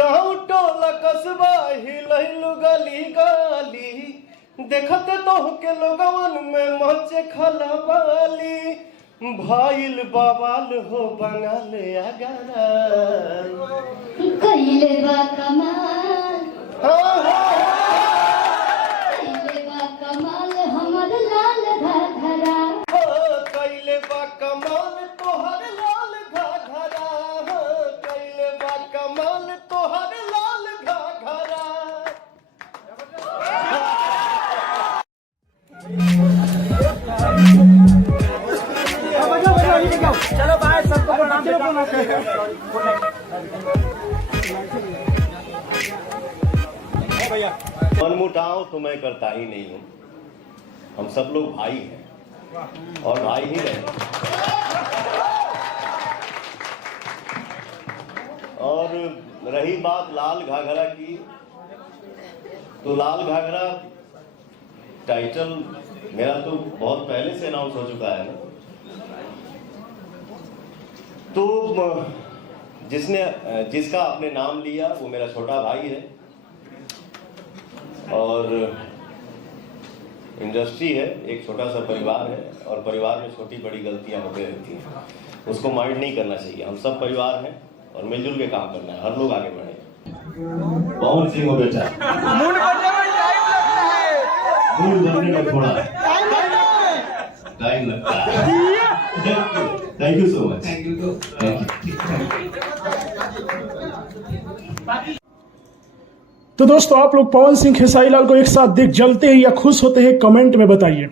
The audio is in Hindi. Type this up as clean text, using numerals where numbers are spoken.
गाँव टोला कस्बा हिलहिलु गली गली, देखते तो के लोगवन में मचे खलबाली। भाईल बवाल हो बंगाल अगरा, कइले बा कमाल, कइले बा कमाल हमर लाल घाघरा, कइले बा कमाल तोहर लाल घाघरा, कइले बा कमाल तोहर लाल घाघरा। चलो बाय, सबको प्रणाम। मनमुटाव तो मैं करता ही नहीं हूँ। हम सब लोग भाई हैं और भाई ही रहे। और रही बात लाल घाघरा की, तो लाल घाघरा टाइटल मेरा तो बहुत पहले से अनाउंस हो चुका है ना। तो जिसका आपने नाम लिया वो मेरा छोटा भाई है, और इंडस्ट्री है, एक छोटा सा परिवार है, और परिवार में छोटी बड़ी गलतियां होती रहती हैं, उसको माइंड नहीं करना चाहिए। हम सब परिवार हैं और मिलजुल के काम करना है, हर लोग आगे बढ़े। पवन सिंह हो बेटा, मूड बनने में थोड़ा टाइम लगता है। Thank you so much. तो दोस्तों, आप लोग पवन सिंह खेसारी लाल को एक साथ देख जलते हैं या खुश होते हैं, कमेंट में बताइए।